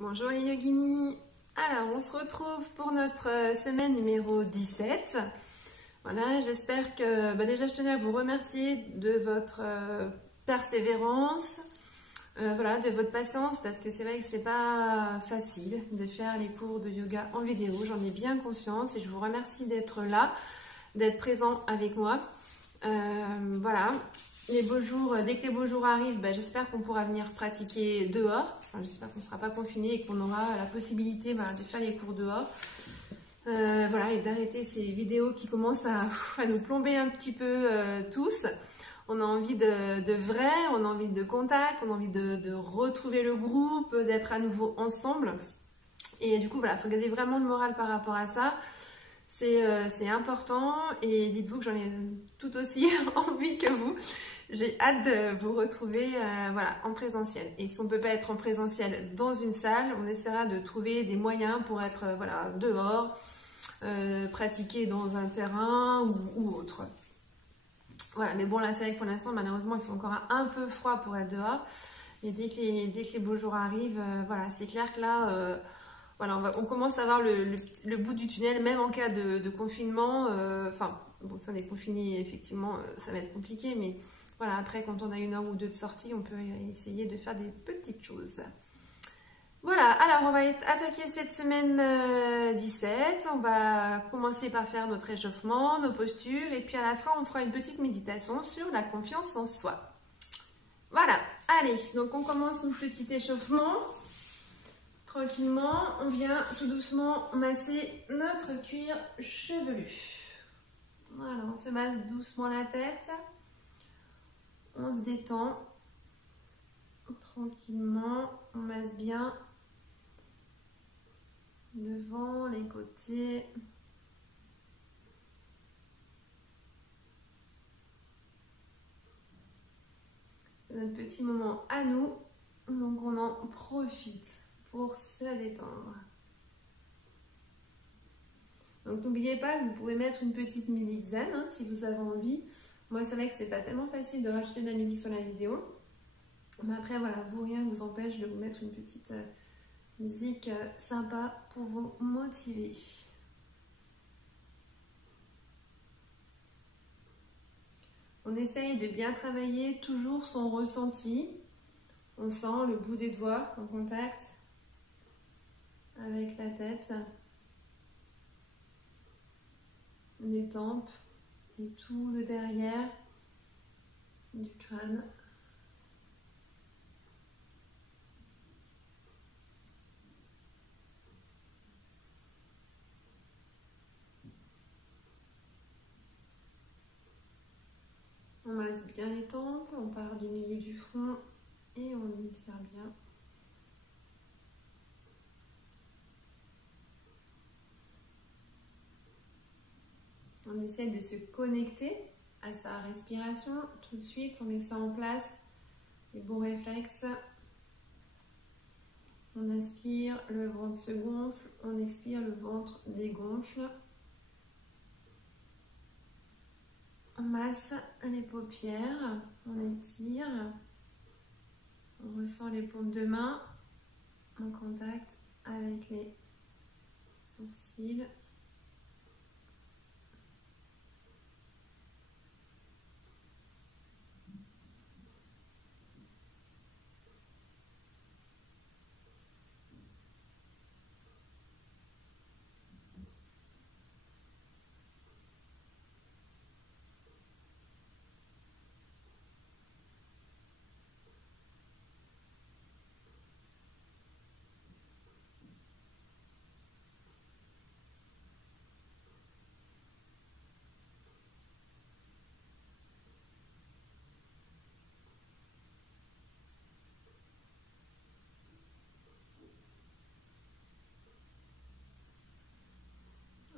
Bonjour les yoginis. Alors on se retrouve pour notre semaine numéro 17. Voilà, j'espère que déjà je tenais à vous remercier de votre persévérance, voilà, de votre patience, parce que c'est vrai que c'est pas facile de faire les cours de yoga en vidéo, j'en ai bien conscience et je vous remercie d'être là, d'être présent avec moi. Voilà, les beaux jours, dès que les beaux jours arrivent, j'espère qu'on pourra venir pratiquer dehors. Enfin, j'espère qu'on ne sera pas confiné et qu'on aura la possibilité de faire les cours dehors. Voilà, et d'arrêter ces vidéos qui commencent à nous plomber un petit peu tous. On a envie de vrai, on a envie de contact, on a envie de retrouver le groupe, d'être à nouveau ensemble. Et du coup, voilà, il faut garder vraiment le moral par rapport à ça. C'est important et dites-vous que j'en ai tout aussi envie que vous. J'ai hâte de vous retrouver voilà, en présentiel. Et si on ne peut pas être en présentiel dans une salle, on essaiera de trouver des moyens pour être voilà, dehors, pratiquer dans un terrain ou autre. Voilà, mais bon là c'est vrai que pour l'instant malheureusement il fait encore un peu froid pour être dehors. Et dès que les beaux jours arrivent, voilà, c'est clair que là... voilà, on commence à voir le bout du tunnel, même en cas de confinement. Enfin, bon, si on est confiné, effectivement, ça va être compliqué. Mais voilà, après, quand on a 1 heure ou 2 de sortie, on peut essayer de faire des petites choses. Voilà, alors on va attaquer cette semaine 17. On va commencer par faire notre échauffement, nos postures. Et puis à la fin, on fera une petite méditation sur la confiance en soi. Voilà, allez, donc on commence notre petit échauffement. Tranquillement, on vient tout doucement masser notre cuir chevelu. Voilà, on se masse doucement la tête. On se détend. Tranquillement, on masse bien devant, les côtés. C'est notre petit moment à nous, donc on en profite pour se détendre. Donc n'oubliez pas que vous pouvez mettre une petite musique zen hein, si vous avez envie. Moi c'est vrai que c'est pas tellement facile de rajouter de la musique sur la vidéo. Mais après voilà, vous rien ne vous empêche de vous mettre une petite musique sympa pour vous motiver. On essaye de bien travailler toujours son ressenti. On sent le bout des doigts en contact avec la tête, les tempes et tout le derrière du crâne. On masse bien les tempes, on part du milieu du front et on étire bien. On essaie de se connecter à sa respiration. Tout de suite, on met ça en place. Les bons réflexes. On inspire, le ventre se gonfle. On expire, le ventre dégonfle. On masse les paupières. On étire. On ressent les paumes de main en contact avec les sourcils.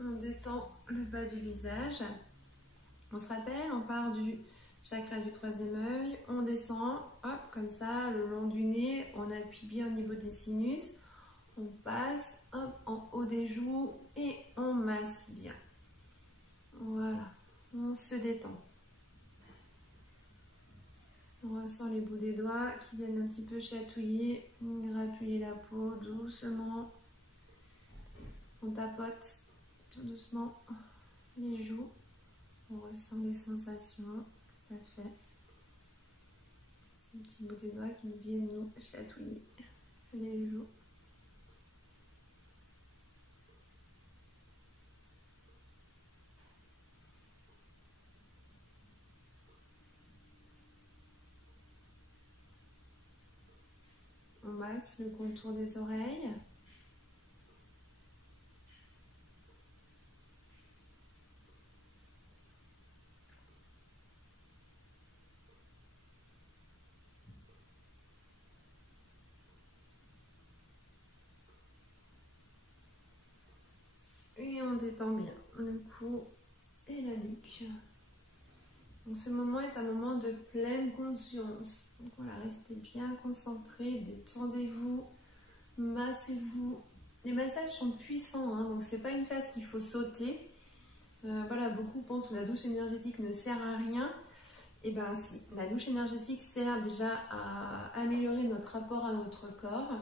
On détend le bas du visage. On se rappelle, on part du chakra du 3e œil, on descend, hop, comme ça, le long du nez, on appuie bien au niveau des sinus, on passe, hop, en haut des joues et on masse bien. Voilà, on se détend. On ressent les bouts des doigts qui viennent un petit peu chatouiller, gratouiller la peau doucement. On tapote tout doucement les joues. On ressent les sensations que ça fait. Ces petits bouts des doigts qui viennent nous chatouiller les joues. On masse le contour des oreilles. Et on détend bien le cou et la nuque. Donc ce moment est un moment de pleine conscience. Donc voilà, restez bien concentrés, détendez-vous, massez-vous. Les massages sont puissants, hein, donc c'est pas une phase qu'il faut sauter. Voilà, beaucoup pensent que la douche énergétique ne sert à rien. Et bien si, la douche énergétique sert déjà à améliorer notre rapport à notre corps.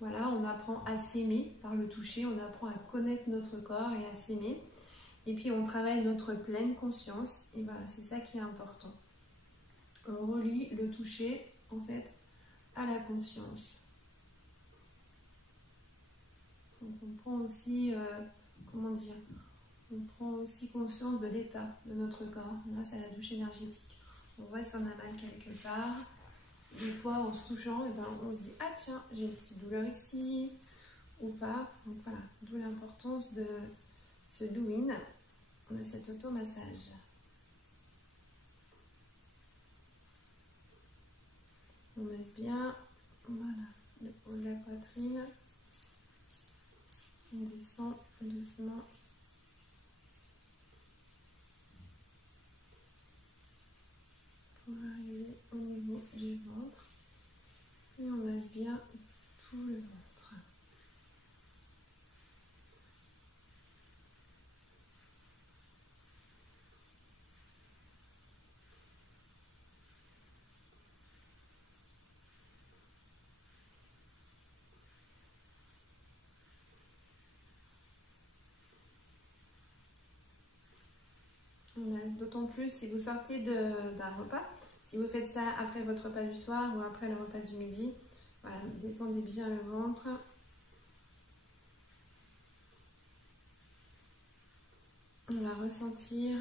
Voilà, on apprend à s'aimer par le toucher, on apprend à connaître notre corps et à s'aimer. Et puis on travaille notre pleine conscience. Et voilà, c'est ça qui est important. On relie le toucher, en fait, à la conscience. Donc on prend aussi, comment dire, on prend aussi conscience de l'état de notre corps grâce à la douche énergétique. On voit si on a mal quelque part. Des fois, en se touchant, et ben, on se dit « Ah tiens, j'ai une petite douleur ici » ou pas. Donc voilà, d'où l'importance de ce do-in, de cet automassage. On masse bien, voilà, le haut de la poitrine. On descend doucement. Pour arriver au niveau du ventre. Et on masse bien tout le ventre. On masse d'autant plus si vous sortez d'un repas. Si vous faites ça après votre repas du soir ou après le repas du midi, voilà, détendez bien le ventre. On va ressentir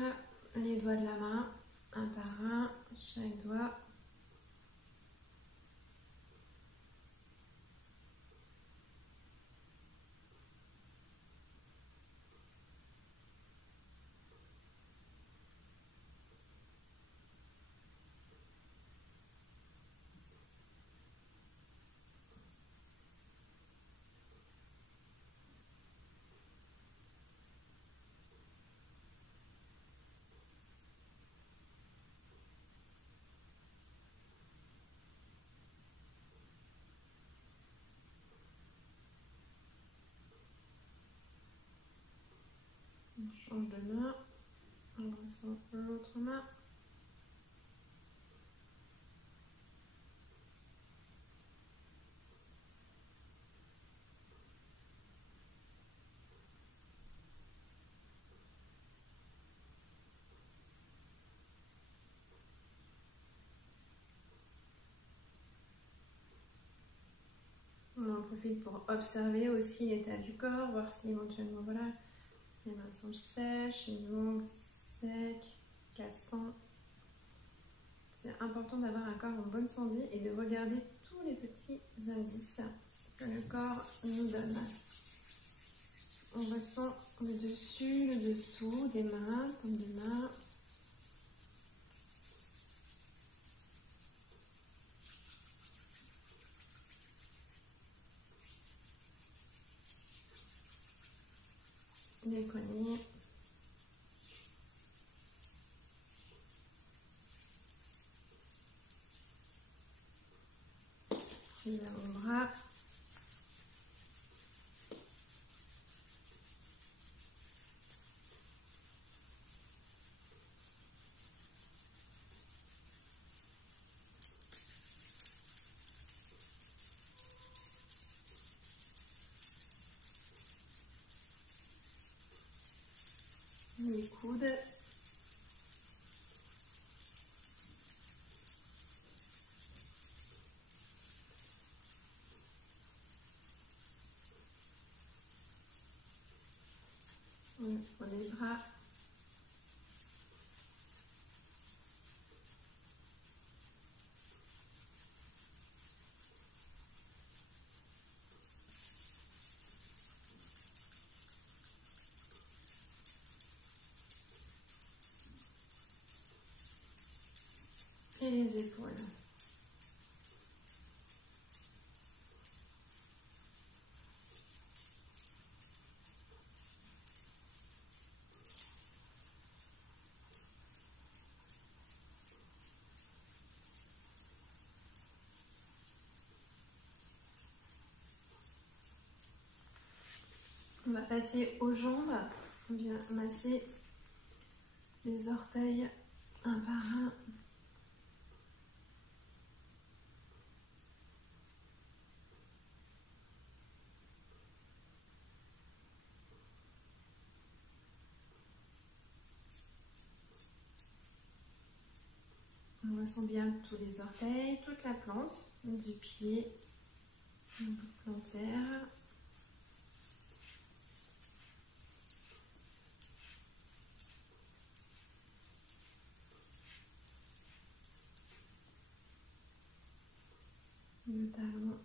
les doigts de la main, un par un, chaque doigt. On change de main, on ressent l'autre main. On en profite pour observer aussi l'état du corps, voir si éventuellement, voilà, les mains sont sèches, les ongles secs, cassants. C'est important d'avoir un corps en bonne santé et de regarder tous les petits indices que le corps nous donne. On ressent le dessus, le dessous des mains, paume des mains. Les poignets. Les avant-bras. les coudes. Pour les bras. Et les épaules. On va passer aux jambes. On vient masser les orteils un par un. On ressent bien tous les orteils, toute la plante du pied, plantaire. Le talon.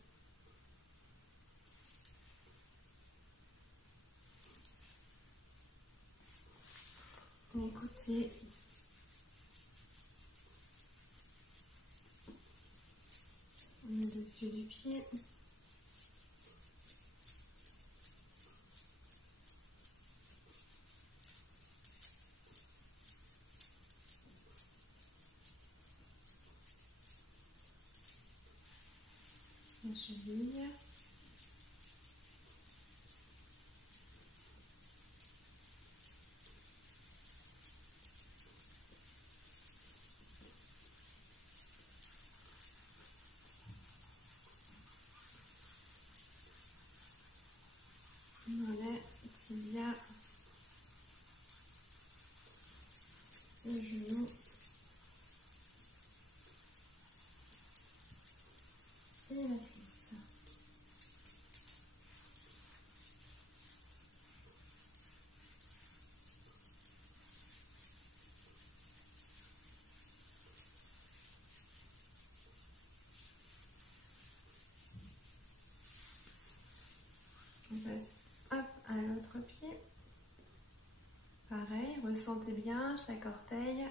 Écoutez. Le dessus du pied. La cheville. Mollet, tibia, le genou et la cuisse. On passe hop à l'autre pied. Pareil, ressentez bien chaque orteil.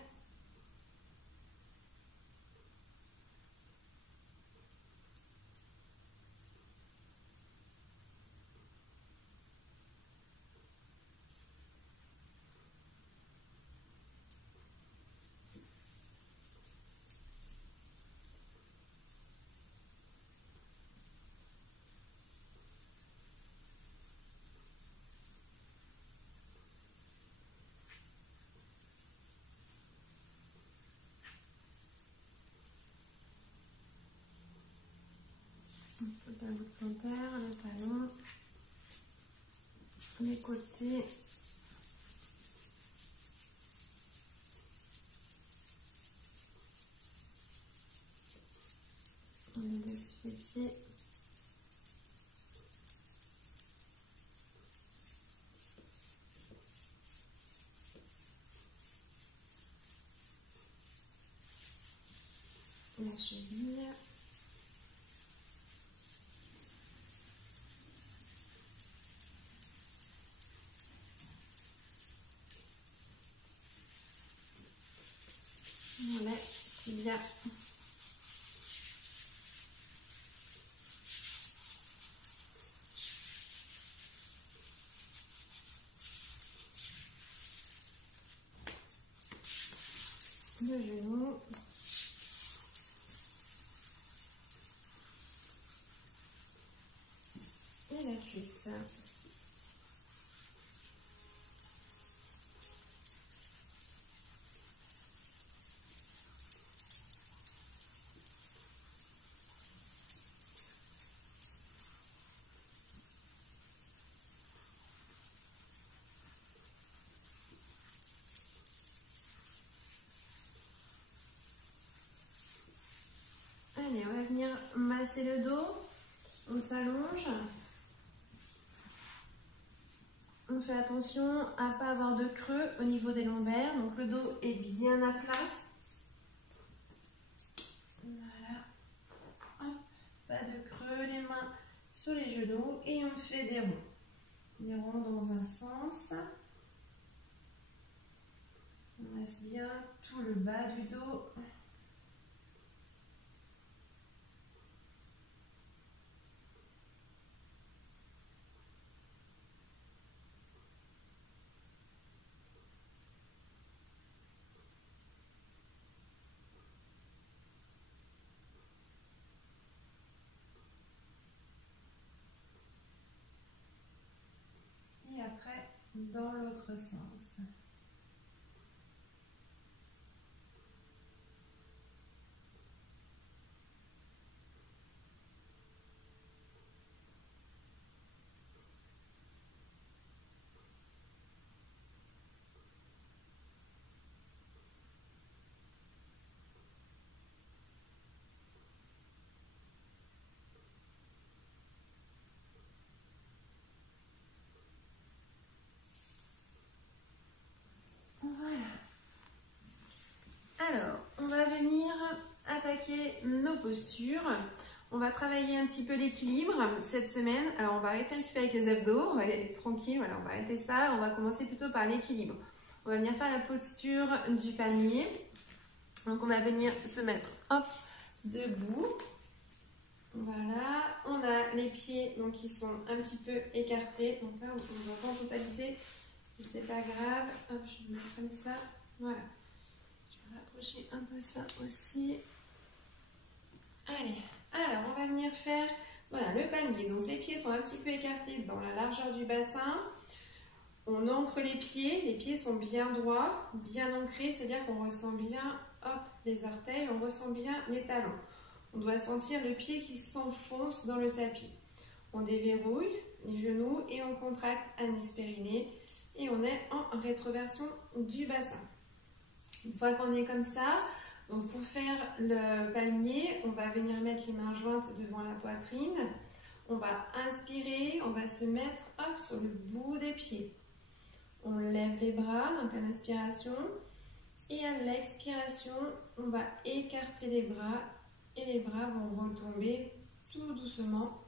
Le talon plantaire, le talon, les côtés. Le dessus des pieds. La cheville. Mollet, tibia. Le genou. Et la cuisse. masser le dos, on s'allonge. On fait attention à ne pas avoir de creux au niveau des lombaires, donc le dos est bien à plat. Voilà, hop, pas de creux, les mains sur les genoux et on fait des ronds. Des ronds dans un sens. On laisse bien tout le bas du dos. Et après, dans l'autre sens. Alors, on va venir attaquer nos postures. On va travailler un petit peu l'équilibre cette semaine. Alors, on va arrêter un petit peu avec les abdos. On va y aller tranquille. Voilà, on va arrêter ça. On va commencer plutôt par l'équilibre. On va venir faire la posture du palmier. Donc, on va venir se mettre, hop, debout. Voilà. On a les pieds donc, qui sont un petit peu écartés. Donc là, on ne voit pas en totalité. C'est pas grave. Hop, je vais mettre comme ça. Voilà. Rapprocher un peu ça aussi. Allez, alors on va venir faire voilà, le palmier. Donc les pieds sont un petit peu écartés dans la largeur du bassin. On ancre les pieds sont bien droits, bien ancrés, c'est-à-dire qu'on ressent bien hop, les orteils, on ressent bien les talons. On doit sentir le pied qui s'enfonce dans le tapis. On déverrouille les genoux et on contracte anus périnée et on est en rétroversion du bassin. Une fois qu'on est comme ça, donc pour faire le palmier, on va venir mettre les mains jointes devant la poitrine. On va inspirer, on va se mettre hop, sur le bout des pieds. On lève les bras, donc à l'inspiration. Et à l'expiration, on va écarter les bras et les bras vont retomber tout doucement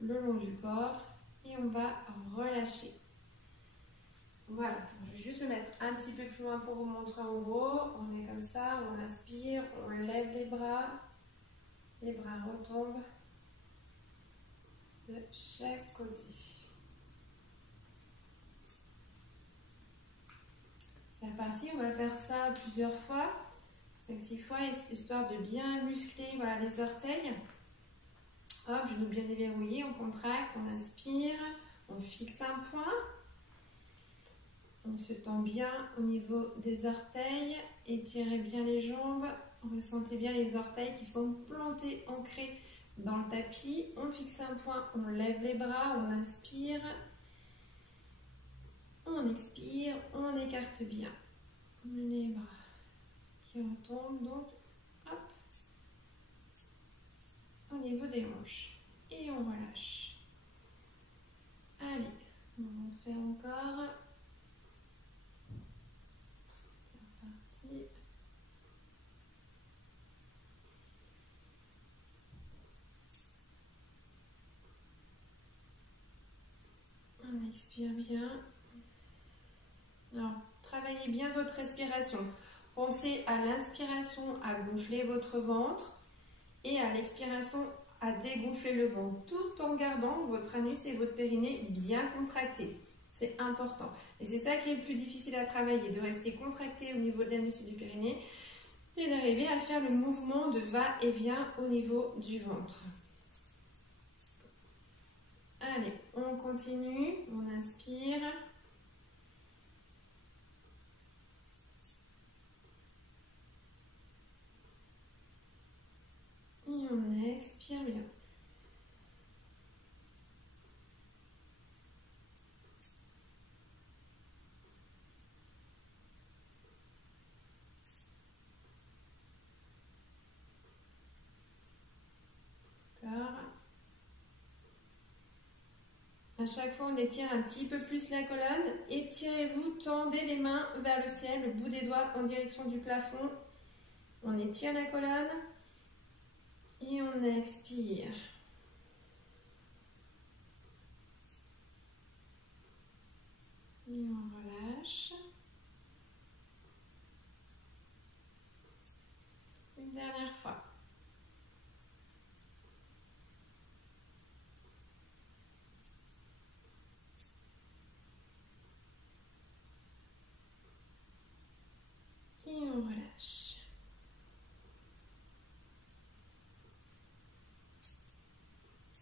le long du corps et on va relâcher. Voilà, je vais juste le mettre un petit peu plus loin pour vous montrer en gros. On est comme ça, on inspire, on lève les bras retombent de chaque côté. C'est reparti, on va faire ça plusieurs fois, 5-6 fois, histoire de bien muscler voilà, les orteils. Hop, genoux bien déverrouillés, on contracte, on inspire, on fixe un point. On se tend bien au niveau des orteils, étirez bien les jambes, ressentez bien les orteils qui sont plantés, ancrés dans le tapis. On fixe un point, on lève les bras, on inspire, on expire, on écarte bien les bras qui retombent donc hop, au niveau des hanches et on relâche. Allez, on va en faire encore. On expire bien. Alors, travaillez bien votre respiration. Pensez à l'inspiration à gonfler votre ventre et à l'expiration à dégonfler le ventre, tout en gardant votre anus et votre périnée bien contractés. C'est important. Et c'est ça qui est le plus difficile à travailler, de rester contracté au niveau de l'anus et du périnée et d'arriver à faire le mouvement de va-et-vient au niveau du ventre. Allez, on continue, on inspire. Et on expire bien. Encore. À chaque fois, on étire un petit peu plus la colonne. Étirez-vous, tendez les mains vers le ciel, le bout des doigts en direction du plafond. On étire la colonne et on expire. Et on relâche. Une dernière fois. Et on relâche.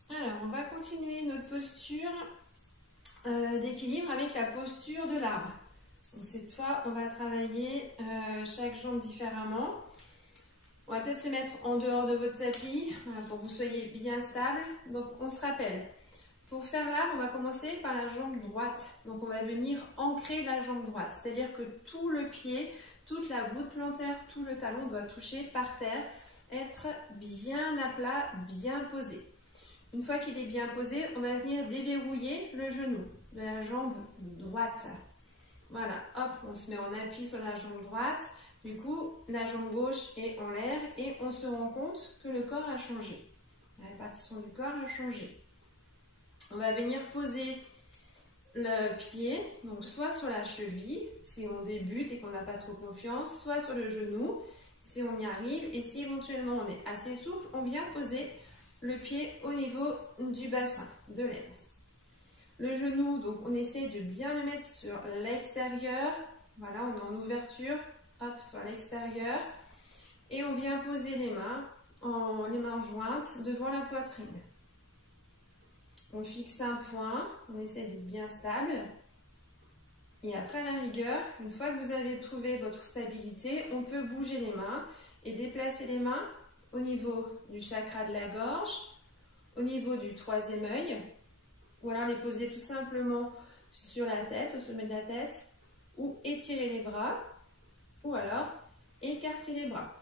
Alors, on va continuer notre posture d'équilibre avec la posture de l'arbre. Donc, cette fois, on va travailler chaque jambe différemment. On va peut-être se mettre en dehors de votre tapis pour que vous soyez bien stable. Donc, on se rappelle. Pour faire l'arbre, on va commencer par la jambe droite. Donc, on va venir ancrer la jambe droite. C'est-à-dire que tout le pied, toute la voûte plantaire, tout le talon doit toucher par terre, être bien à plat, bien posé. Une fois qu'il est bien posé, on va venir déverrouiller le genou de la jambe droite. Voilà, hop, on se met en appui sur la jambe droite. Du coup, la jambe gauche est en l'air et on se rend compte que le corps a changé. La répartition du corps a changé. On va venir poser le pied, donc soit sur la cheville, si on débute et qu'on n'a pas trop confiance, soit sur le genou, si on y arrive. Et si éventuellement on est assez souple, on vient poser le pied au niveau du bassin, de l'aine. Le genou, donc on essaie de bien le mettre sur l'extérieur. Voilà, on est en ouverture, hop, sur l'extérieur. Et on vient poser les mains jointes devant la poitrine. On fixe un point, on essaie d'être bien stable. Et après, à la rigueur, une fois que vous avez trouvé votre stabilité, on peut bouger les mains et déplacer les mains au niveau du chakra de la gorge, au niveau du troisième œil, ou alors les poser tout simplement sur la tête, au sommet de la tête, ou étirer les bras, ou alors écarter les bras.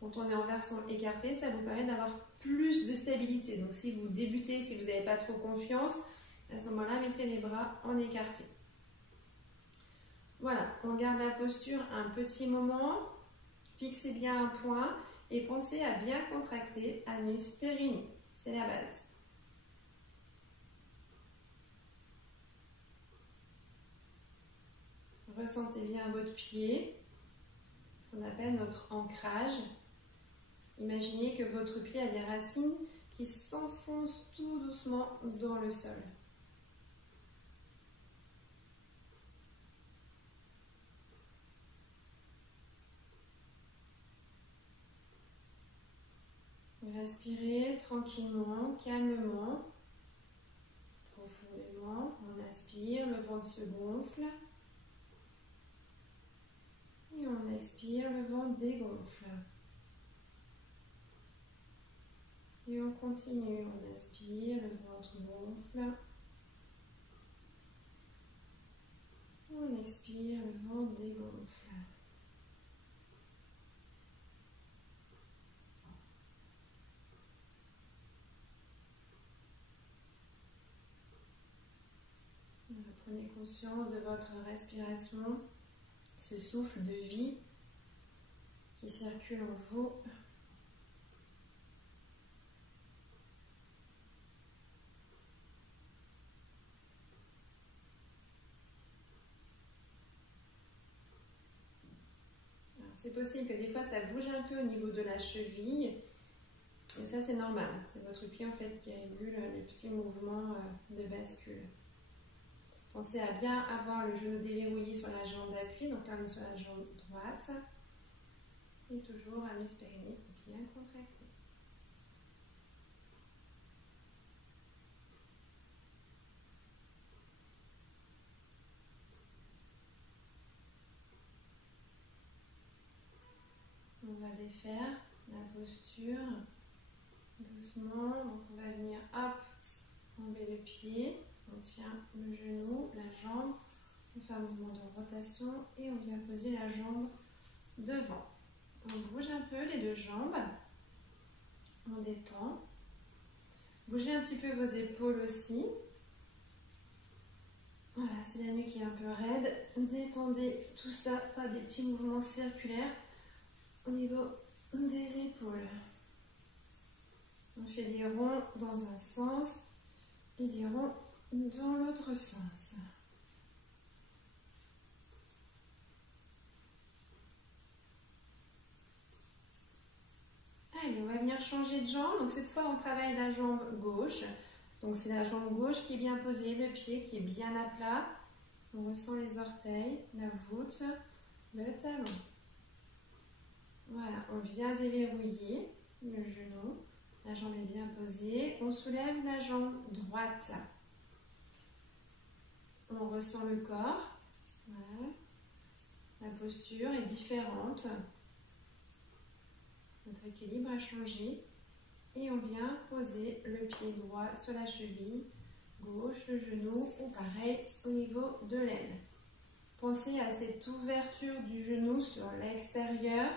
Quand on est en version écartée, ça vous permet d'avoir plus de stabilité. Donc si vous débutez, si vous n'avez pas trop confiance, à ce moment-là, mettez les bras en écarté. Voilà, on garde la posture un petit moment, fixez bien un point et pensez à bien contracter anus périnée. C'est la base. Ressentez bien votre pied, ce qu'on appelle notre ancrage. Imaginez que votre pied a des racines qui s'enfoncent tout doucement dans le sol. Respirez tranquillement, calmement, profondément. On inspire, le ventre se gonfle. Et on expire, le ventre dégonfle. Et on continue, on inspire, le ventre gonfle. On expire, le ventre dégonfle. Prenez conscience de votre respiration, ce souffle de vie qui circule en vous. C'est possible que des fois ça bouge un peu au niveau de la cheville, mais ça c'est normal. C'est votre pied en fait qui régule les petits mouvements de bascule. Pensez à bien avoir le genou déverrouillé sur la jambe d'appui, donc là on est sur la jambe droite. Et toujours anus périnée bien contracté. On va défaire la posture doucement. Donc on va venir hop, enlever le pied. On tient le genou, la jambe, on fait un mouvement de rotation et on vient poser la jambe devant. On bouge un peu les deux jambes, on détend. Bougez un petit peu vos épaules aussi. Voilà, c'est la nuque qui est un peu raide. Détendez tout ça par des petits mouvements circulaires au niveau des épaules. On fait des ronds dans un sens et des ronds dans l'autre sens. Allez, on va venir changer de jambe. Donc cette fois, on travaille la jambe gauche. Donc c'est la jambe gauche qui est bien posée, le pied qui est bien à plat. On ressent les orteils, la voûte, le talon. Voilà, on vient déverrouiller le genou. La jambe est bien posée. On soulève la jambe droite. On ressent le corps. Voilà. La posture est différente. Notre équilibre a changé. Et on vient poser le pied droit sur la cheville gauche, le genou, ou pareil au niveau de l'aine. Pensez à cette ouverture du genou sur l'extérieur,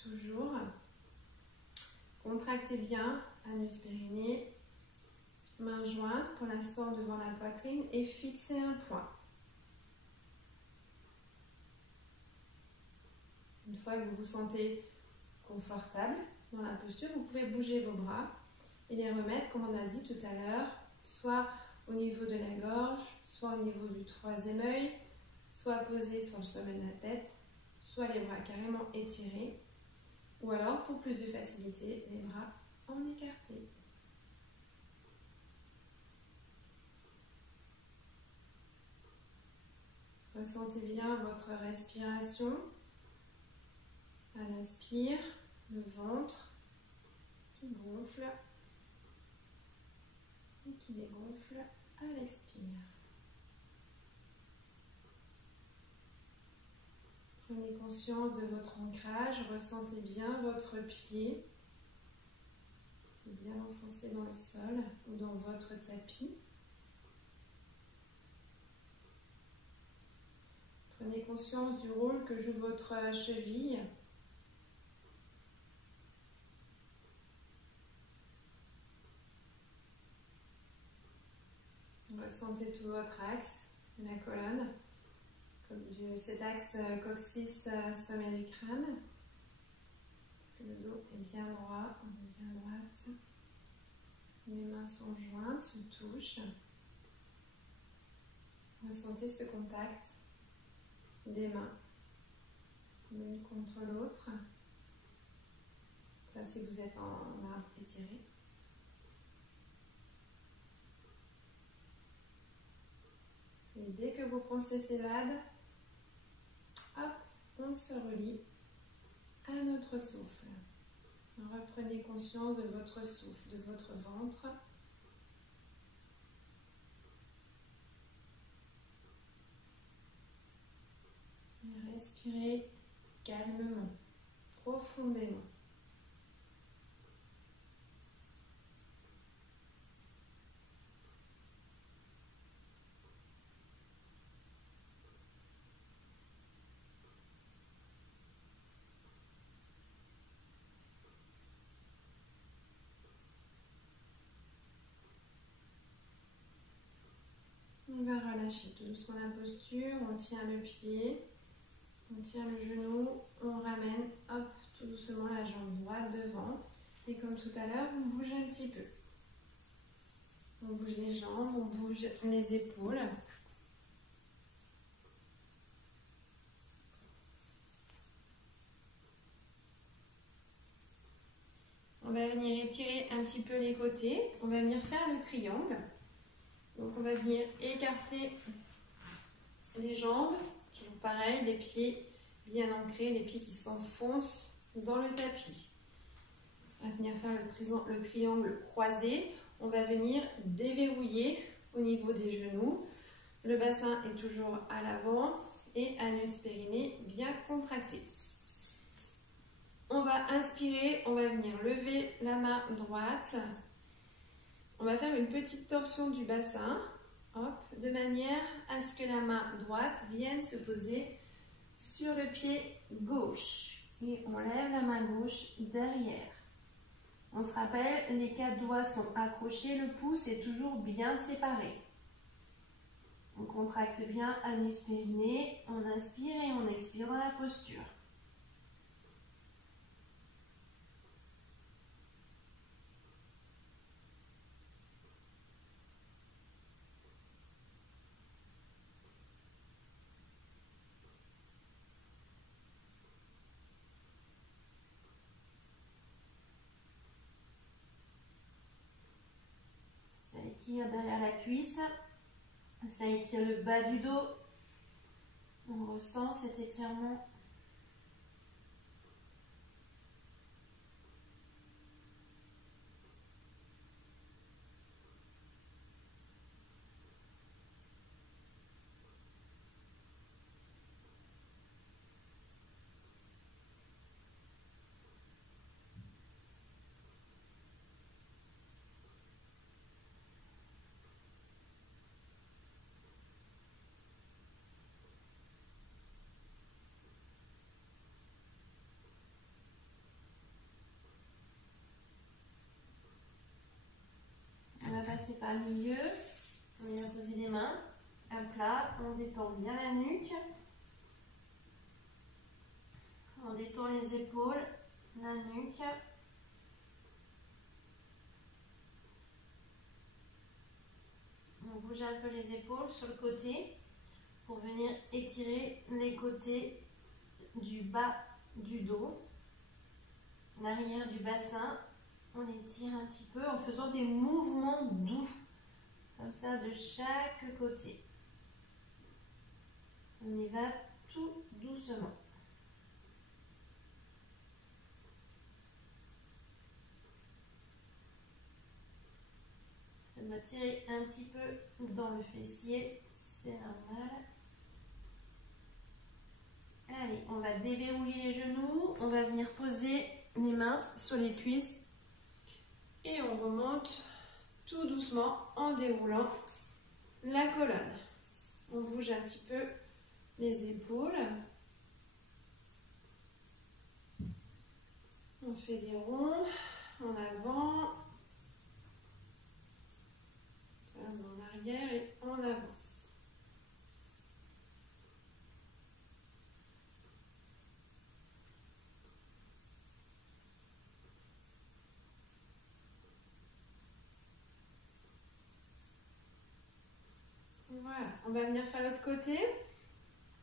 toujours. Contractez bien, anus périnée, main jointe pour l'instant devant la poitrine et fixez un point. Une fois que vous vous sentez confortable dans la posture, vous pouvez bouger vos bras et les remettre, comme on a dit tout à l'heure, soit au niveau de la gorge, soit au niveau du troisième œil, soit posés sur le sommet de la tête, soit les bras carrément étirés, ou alors, pour plus de facilité, les bras en écarté. Ressentez bien votre respiration. À l'inspire, le ventre qui gonfle et qui dégonfle à l'expire. Prenez conscience de votre ancrage, ressentez bien votre pied qui est bien enfoncé dans le sol ou dans votre tapis. Prenez conscience du rôle que joue votre cheville. Ressentez tout votre axe de la colonne, comme cet axe coccyx sommet du crâne. Le dos est bien droit, on est bien droite. Les mains sont jointes, se touchent. Ressentez ce contact des mains, l'une contre l'autre. Ça, c'est que vous êtes en arbre étiré. Et dès que vos pensées s'évadent, hop, on se relie à notre souffle. Reprenez conscience de votre souffle, de votre ventre. Et respirez calmement, profondément. On va relâcher tout doucement la posture, on tient le pied, on tient le genou, on ramène, hop, tout doucement la jambe droite devant. Et comme tout à l'heure, on bouge un petit peu. On bouge les jambes, on bouge les épaules. On va venir étirer un petit peu les côtés. On va venir faire le triangle. Donc on va venir écarter les jambes. Toujours pareil, les pieds bien ancrés, les pieds qui s'enfoncent dans le tapis. On va venir faire le triangle croisé. On va venir déverrouiller au niveau des genoux. Le bassin est toujours à l'avant et anus périnée bien contracté. On va inspirer, on va venir lever la main droite. On va faire une petite torsion du bassin, hop, de manière à ce que la main droite vienne se poser sur le pied gauche. Et on lève la main gauche derrière. On se rappelle, les 4 doigts sont accrochés, le pouce est toujours bien séparé. On contracte bien anus périnée, on inspire et on expire dans la posture. Ça étire derrière la cuisse, ça étire le bas du dos. On ressent cet étirement. On va passer par le milieu. On vient poser les mains à plat. On détend bien la nuque. On détend les épaules, la nuque. On bouge un peu les épaules sur le côté pour venir étirer les côtés du bas du dos, l'arrière du bassin. On étire un petit peu en faisant des mouvements doux, comme ça de chaque côté. On y va tout doucement. Ça va tirer un petit peu dans le fessier, c'est normal. Allez, on va déverrouiller les genoux, on va venir poser les mains sur les cuisses et on remonte tout doucement en déroulant la colonne. On bouge un petit peu les épaules. On fait des ronds en avant, en arrière et en avant. Voilà, on va venir faire l'autre côté.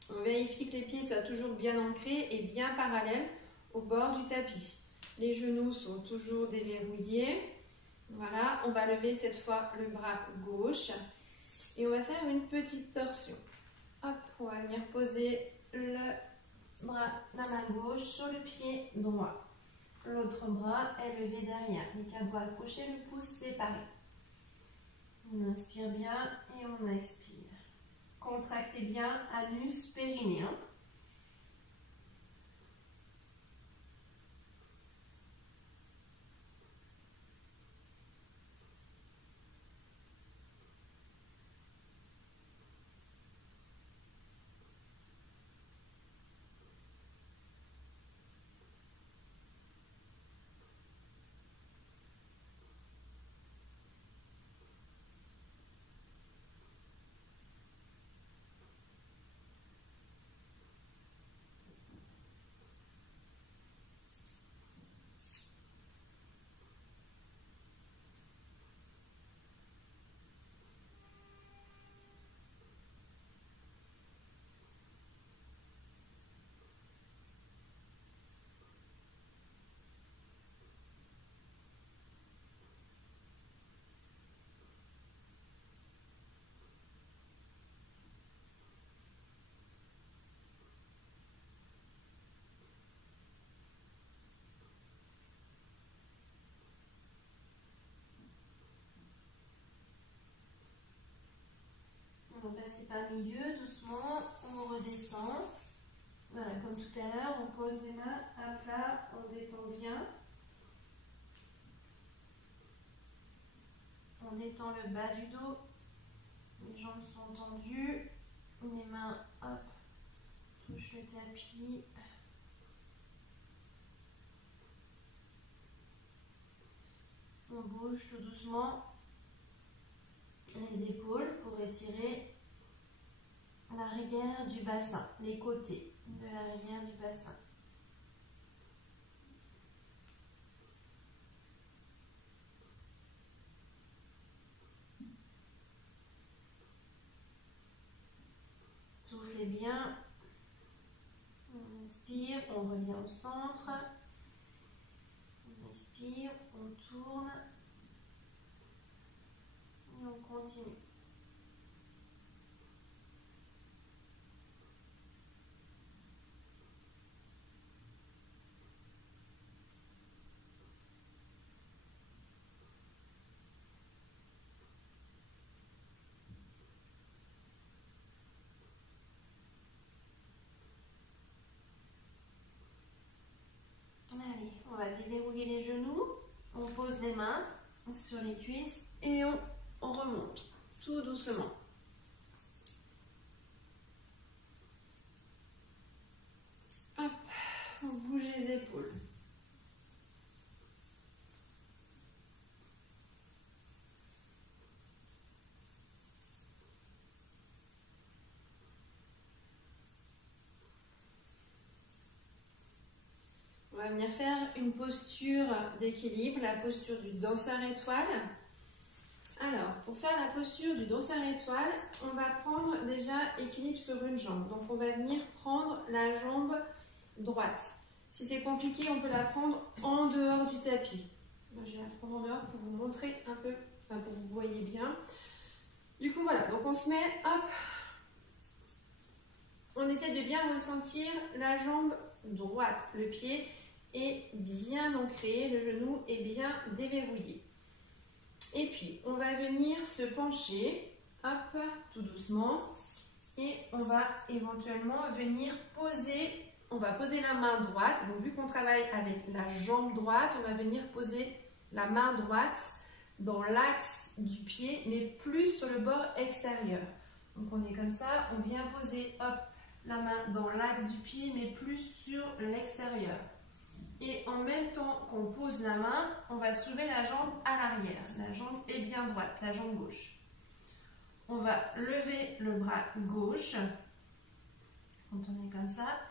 On vérifie que les pieds soient toujours bien ancrés et bien parallèles au bord du tapis. Les genoux sont toujours déverrouillés. Voilà, on va lever cette fois le bras gauche et on va faire une petite torsion. Hop, on va venir poser le bras, la main gauche sur le pied droit. L'autre bras est levé derrière, les quatre doigts accrochés, le pouce séparé. On inspire bien et on expire. Contractez bien anus périnée. On va passer par le milieu, doucement, on redescend. Voilà, comme tout à l'heure, on pose les mains à plat, on détend bien. On détend le bas du dos, les jambes sont tendues, les mains, hop, touchent le tapis. On bouge tout doucement les épaules pour étirer l'arrière du bassin, les côtés de l'arrière du bassin. Soufflez bien. On inspire, on revient au centre. On expire, on tourne. Et on continue. Allez, on va déverrouiller les genoux. On pose les mains sur les cuisses et on remonte tout doucement. Hop, on bouge les épaules. On va venir faire une posture d'équilibre, la posture du danseur étoile. Alors, pour faire la posture du danseur étoile, on va prendre déjà équilibre sur une jambe. Donc, on va venir prendre la jambe droite. Si c'est compliqué, on peut la prendre en dehors du tapis. Moi, je vais la prendre en dehors pour vous montrer un peu, enfin pour que vous voyez bien. Du coup, voilà. Donc, on se met, hop, on essaie de bien ressentir la jambe droite. Le pied est bien ancré, le genou est bien déverrouillé. Et puis, on va venir se pencher, hop, tout doucement. Et on va éventuellement venir poser, on va poser la main droite. Donc, vu qu'on travaille avec la jambe droite, on va venir poser la main droite dans l'axe du pied, mais plus sur le bord extérieur. Donc, on est comme ça, on vient poser, hop, la main dans l'axe du pied, mais plus sur l'extérieur. Et en même temps qu'on pose la main, on va soulever la jambe à l'arrière. La jambe est bien droite, la jambe gauche. On va lever le bras gauche, quand on est comme ça,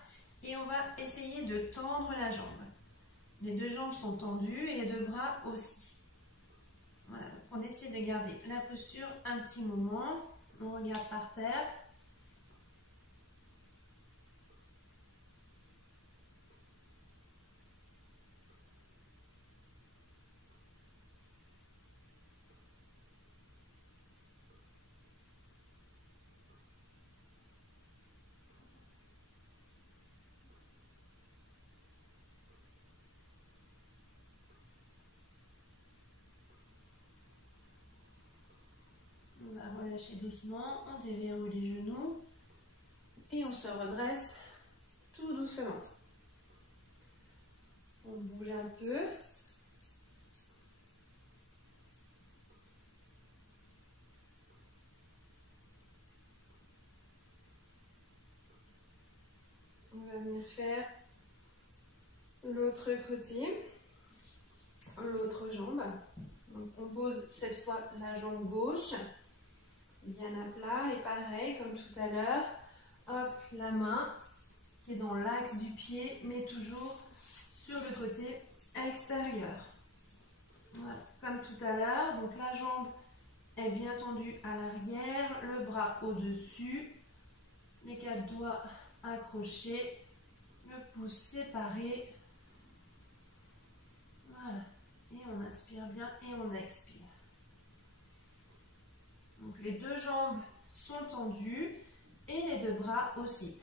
et on va essayer de tendre la jambe. Les deux jambes sont tendues et les deux bras aussi. Voilà, on essaie de garder la posture un petit moment. On regarde par terre. On va relâcher doucement, on déverrouille les genoux et on se redresse tout doucement. On bouge un peu. On va venir faire l'autre côté, l'autre jambe. Donc on pose cette fois la jambe gauche bien à plat et pareil comme tout à l'heure, hop, la main qui est dans l'axe du pied mais toujours sur le côté extérieur. Voilà, comme tout à l'heure, donc la jambe est bien tendue à l'arrière, le bras au-dessus, les quatre doigts accrochés, le pouce séparé. Voilà, et on inspire bien et on expire. Donc les deux jambes sont tendues et les deux bras aussi.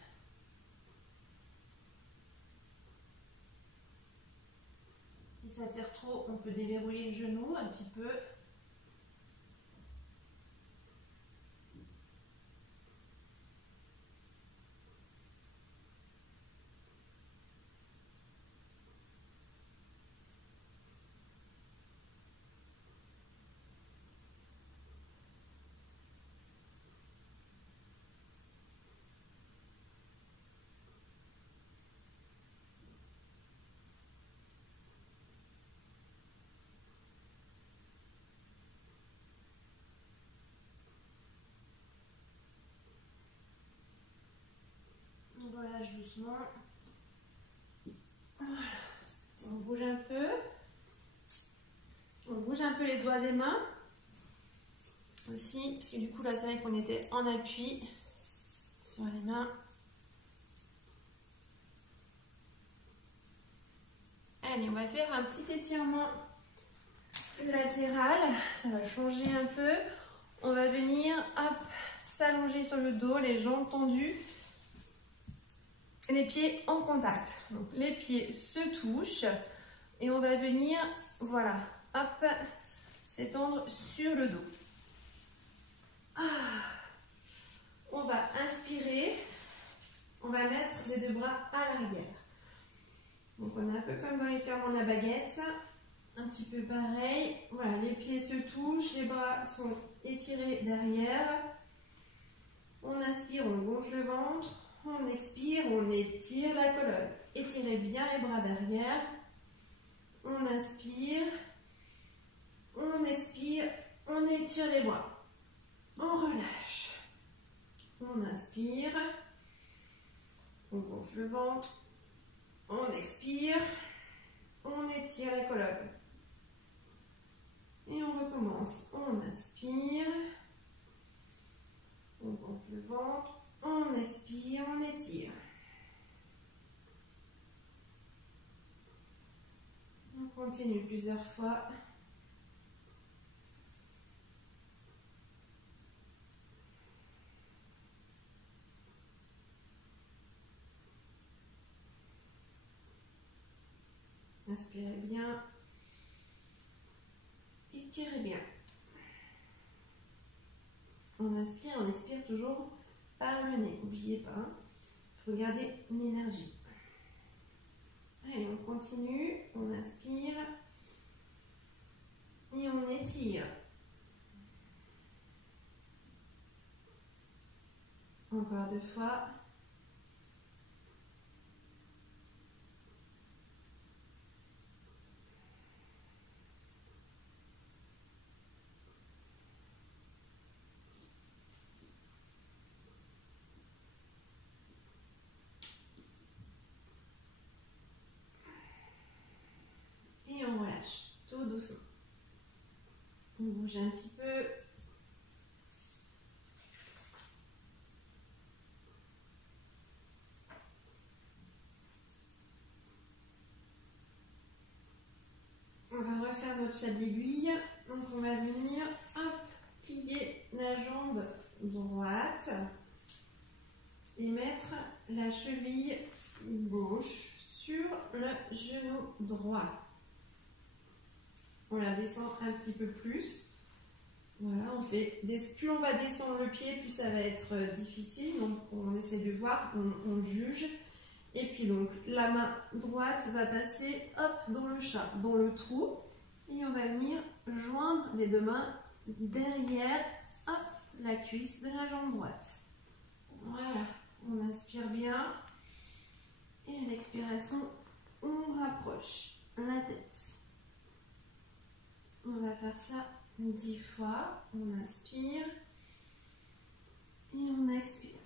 Si ça tire trop, on peut déverrouiller le genou un petit peu. doucement. Voilà. On bouge un peu. On bouge un peu les doigts des mains. Aussi, parce que du coup là c'est vrai qu'on était en appui sur les mains. Allez, on va faire un petit étirement latéral, ça va changer un peu. On va venir, hop, s'allonger sur le dos, les jambes tendues, les pieds en contact. Donc les pieds se touchent et on va venir, voilà, hop, s'étendre sur le dos. On va inspirer, on va mettre les deux bras à l'arrière. Donc on est un peu comme dans l'étirement de la baguette, un petit peu pareil. Voilà, les pieds se touchent, les bras sont étirés derrière. On inspire, on gonfle le ventre. On expire, on étire la colonne. Étirez bien les bras derrière. On inspire, on expire, on étire les bras. On relâche. On inspire, on gonfle le ventre. On expire, on étire la colonne. Et on recommence. On inspire, on gonfle le ventre, on expire, on étire. On continue plusieurs fois. Inspirez bien. Étirez bien. On inspire, on expire toujours par le nez. N'oubliez pas, il faut garder l'énergie. Allez, on continue. On inspire. Et on étire. Encore 2 fois. Et on relâche, tout doucement. On bouge un petit peu. On va refaire notre chat d'aiguille. Donc on va venir plier la jambe droite et mettre la cheville gauche sur le genou droit. On la descend un petit peu plus. Voilà, plus on va descendre le pied, plus ça va être difficile. Donc on essaie de voir, on juge. Et puis donc la main droite va passer dans le chat, dans le trou. Et on va venir joindre les deux mains derrière la cuisse de la jambe droite. Voilà, on inspire bien. Et à l'expiration, on rapproche la tête. On va faire ça 10 fois. On inspire et on expire.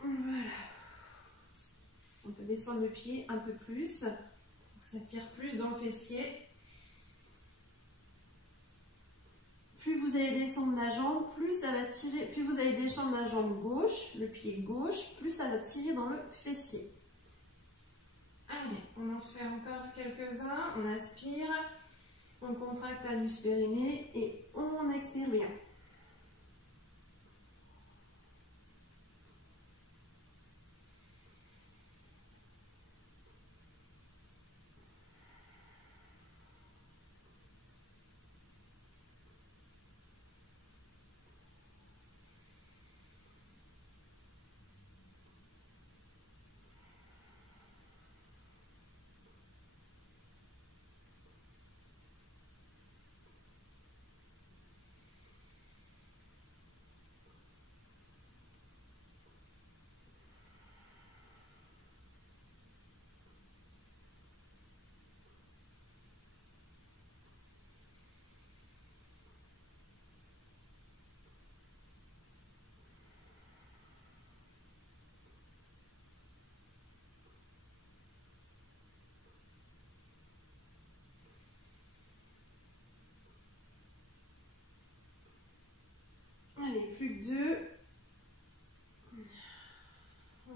Voilà. On peut descendre le pied un peu plus. Ça tire plus dans le fessier. Plus vous allez descendre la jambe, plus ça va tirer. Plus vous allez descendre la jambe gauche, le pied gauche, plus ça va tirer dans le fessier. Allez, on en fait encore quelques-uns. On inspire, on contracte l'anus périnée et on expire bien. plus que 2.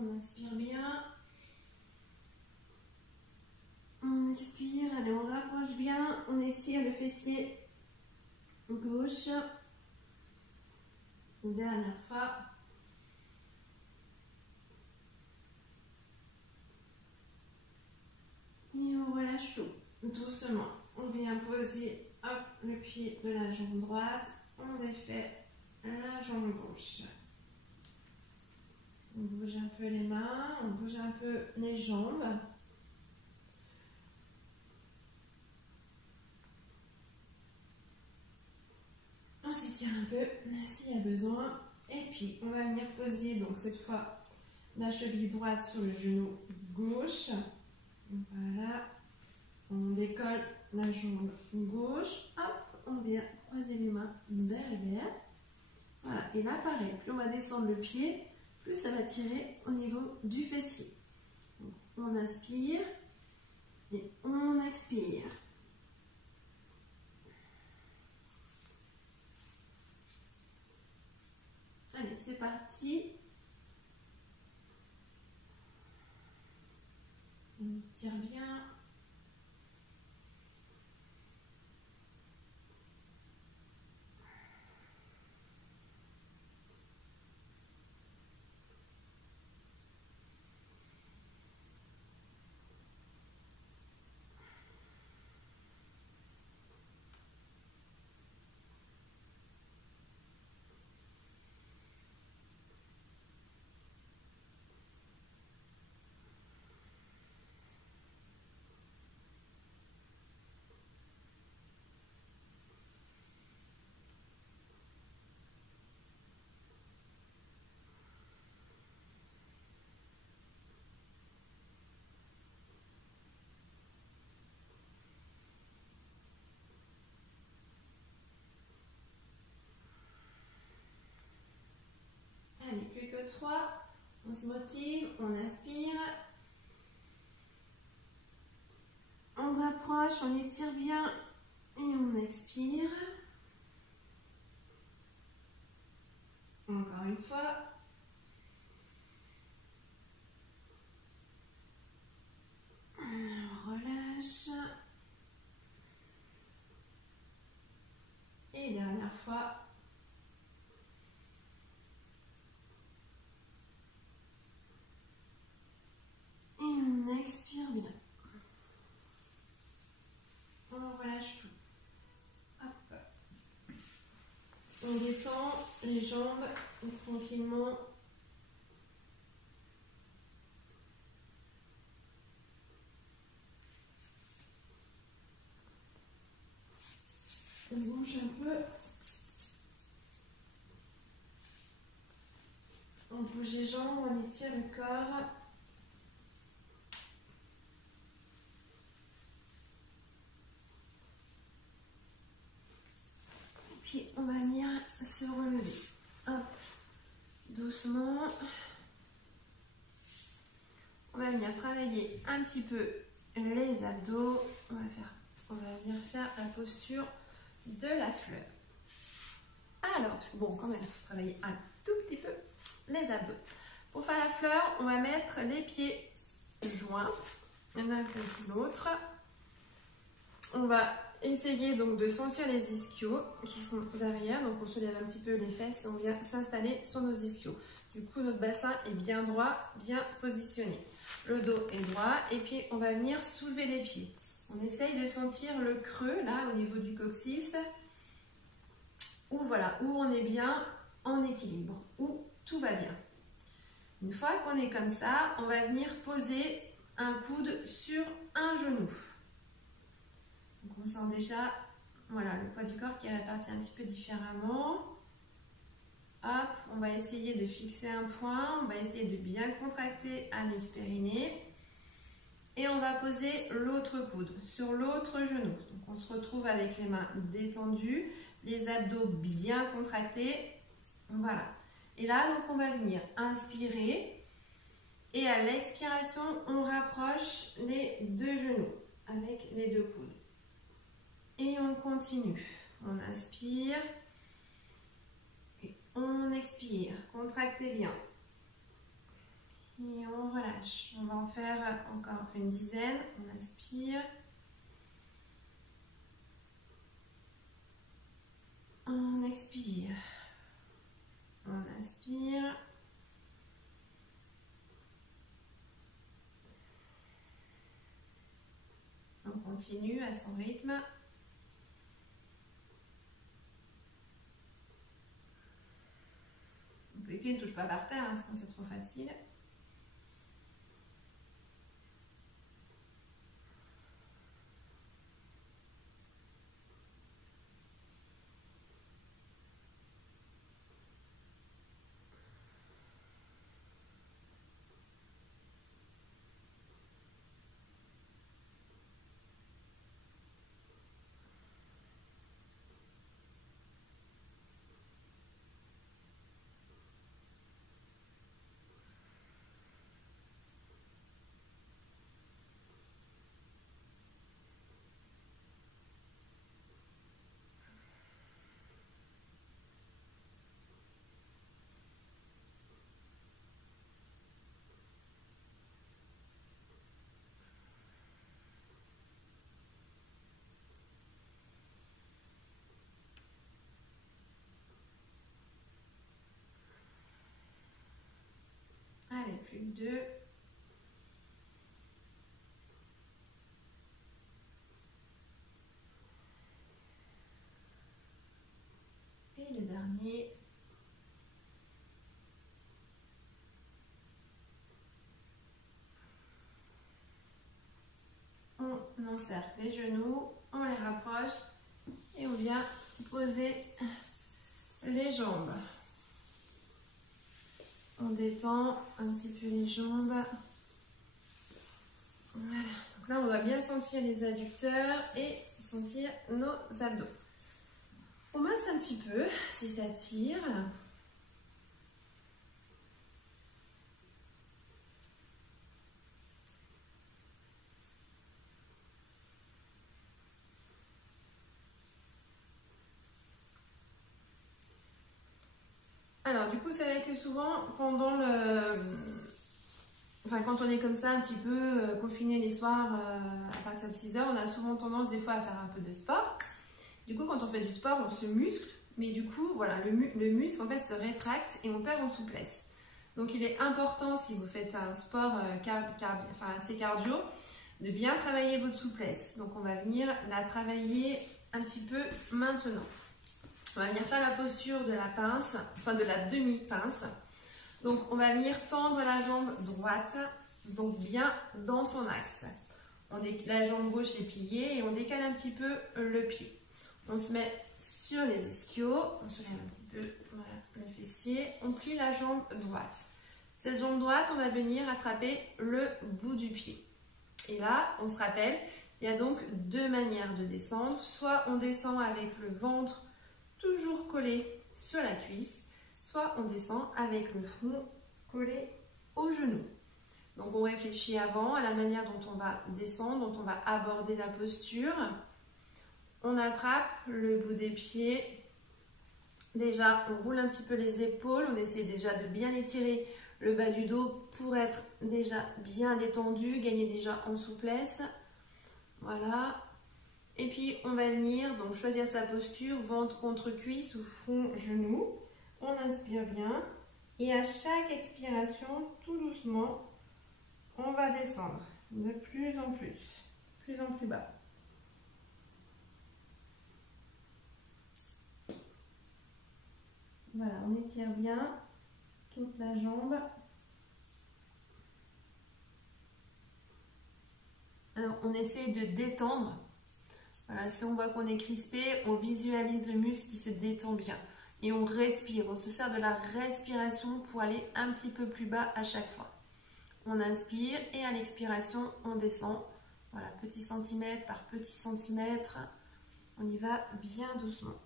On inspire bien. On expire, allez, on rapproche bien, on étire le fessier gauche. Une dernière fois. Et on relâche tout, doucement. On vient poser hop, le pied de la jambe droite, on défait la jambe gauche. On bouge un peu les mains, on bouge un peu les jambes. On s'étire un peu s'il y a besoin. Et puis, on va venir poser, donc cette fois, la cheville droite sur le genou gauche. Voilà. On décolle la jambe gauche. Hop, on vient croiser les mains derrière. Voilà. Et là, pareil, plus on va descendre le pied, plus ça va tirer au niveau du fessier. Donc, on inspire et on expire. Allez, c'est parti. On tire bien. Allez, plus que 3. On se motive, on inspire. On rapproche, on étire bien et on expire. Encore une fois. On relâche. Et dernière fois. Et on expire bien. On relâche tout. Hop. On détend les jambes tranquillement. On bouge un peu. On bouge les jambes, on étire le corps. Puis on va venir se relever. Hop. Doucement. On va venir travailler un petit peu les abdos. On va venir faire la posture de la fleur. Alors, parce que bon, quand même, il faut travailler un tout petit peu les abdos. Pour faire la fleur, on va mettre les pieds joints l'un contre l'autre. On va essayer donc de sentir les ischios qui sont derrière. Donc on soulève un petit peu les fesses et on vient s'installer sur nos ischios. Du coup, notre bassin est bien droit, bien positionné. Le dos est droit et puis on va venir soulever les pieds. On essaye de sentir le creux là au niveau du coccyx où voilà, où on est bien en équilibre, où tout va bien. Une fois qu'on est comme ça, on va venir poser un coude sur un genou. Donc on sent déjà voilà, le poids du corps qui est réparti un petit peu différemment. Hop, on va essayer de fixer un point, on va essayer de bien contracter anus périnée. Et on va poser l'autre coude sur l'autre genou. Donc on se retrouve avec les mains détendues, les abdos bien contractés. Voilà. Et là, donc on va venir inspirer. Et à l'expiration, on rapproche les deux genoux avec les deux coudes. Et on continue. On inspire. Et On expire, contractez bien. Et on relâche. On va en faire encore, on fait une dizaine. On inspire. On expire. On inspire. On continue à son rythme. Les pieds ne touchent pas par terre, hein, sinon c'est trop facile. Allez, plus que 2. Et le dernier. On encercle les genoux, on les rapproche et on vient poser les jambes. On détend un petit peu les jambes. Voilà. Donc là, on va bien sentir les adducteurs et sentir nos abdos. On masse un petit peu si ça tire. Alors, du coup, c'est vrai que souvent, pendant quand on est comme ça, un petit peu confiné les soirs à partir de 6 h, on a souvent tendance des fois à faire un peu de sport. Du coup, quand on fait du sport, on se muscle, mais du coup, voilà, le muscle en fait se rétracte et on perd en souplesse. Donc, il est important, si vous faites un sport assez cardio, de bien travailler votre souplesse. Donc, on va venir la travailler un petit peu maintenant. On va venir faire la posture de la pince, enfin de la demi-pince. Donc, on va venir tendre la jambe droite, donc bien dans son axe. La jambe gauche est pliée et on décale un petit peu le pied. On se met sur les ischios, on se lève un petit peu, voilà, le fessier, on plie la jambe droite. Cette jambe droite, on va venir attraper le bout du pied. Et là, on se rappelle, il y a donc 2 manières de descendre. Soit on descend avec le ventre toujours collé sur la cuisse, soit on descend avec le front collé au genou. Donc on réfléchit avant à la manière dont on va descendre, dont on va aborder la posture. On attrape le bout des pieds. Déjà, on roule un petit peu les épaules. On essaie déjà de bien étirer le bas du dos pour être déjà bien détendu, gagner déjà en souplesse. Voilà. Et puis, on va venir donc choisir sa posture, ventre contre cuisse ou front genou. On inspire bien. Et à chaque expiration, tout doucement, on va descendre de plus en plus bas. Voilà, on étire bien toute la jambe. Alors, on essaie de détendre. Voilà, si on voit qu'on est crispé, on visualise le muscle qui se détend bien. Et on respire, on se sert de la respiration pour aller un petit peu plus bas à chaque fois. On inspire et à l'expiration, on descend. Voilà, petit centimètre par petit centimètre. On y va bien doucement.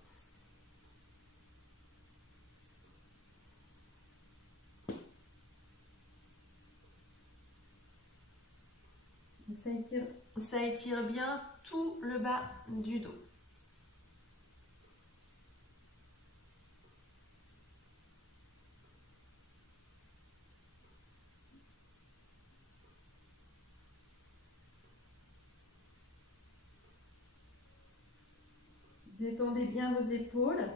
Ça étire bien tout le bas du dos. Détendez bien vos épaules.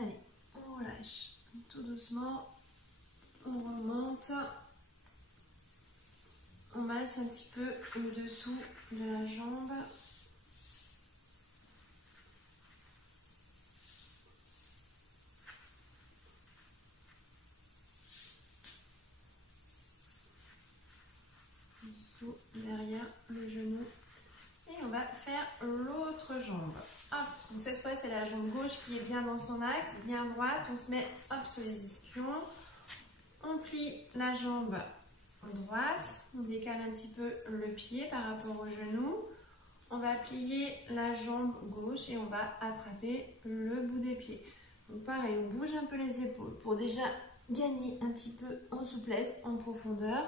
Allez, on relâche tout doucement, on remonte, on masse un petit peu le dessous de la jambe. Dessous, derrière le genou. Et on va faire l'autre jambe. Hop, donc cette fois c'est la jambe gauche qui est bien dans son axe, bien droite. On se met hop sur les ischions. On plie la jambe droite, on décale un petit peu le pied par rapport au genou. On va plier la jambe gauche et on va attraper le bout des pieds. Donc pareil, on bouge un peu les épaules pour déjà gagner un petit peu en souplesse, en profondeur.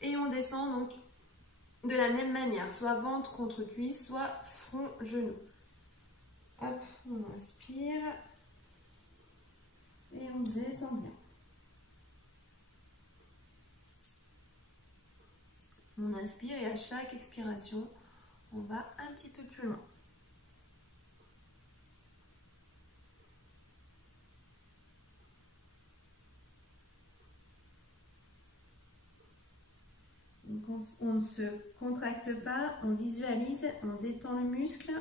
Et on descend donc de la même manière, soit ventre contre cuisse, soit front, genou. Hop, on inspire et on détend bien. On inspire et à chaque expiration, on va un petit peu plus loin. Donc on ne se contracte pas, on visualise, on détend le muscle.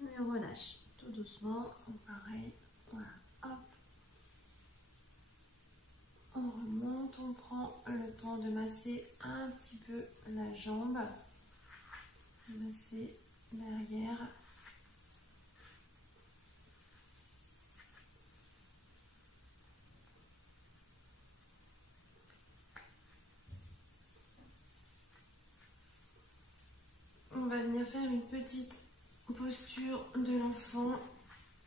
Et on relâche tout doucement, pareil, voilà, hop. On remonte, on prend le temps de masser un petit peu la jambe, masser derrière. On va venir faire une petite posture de l'enfant.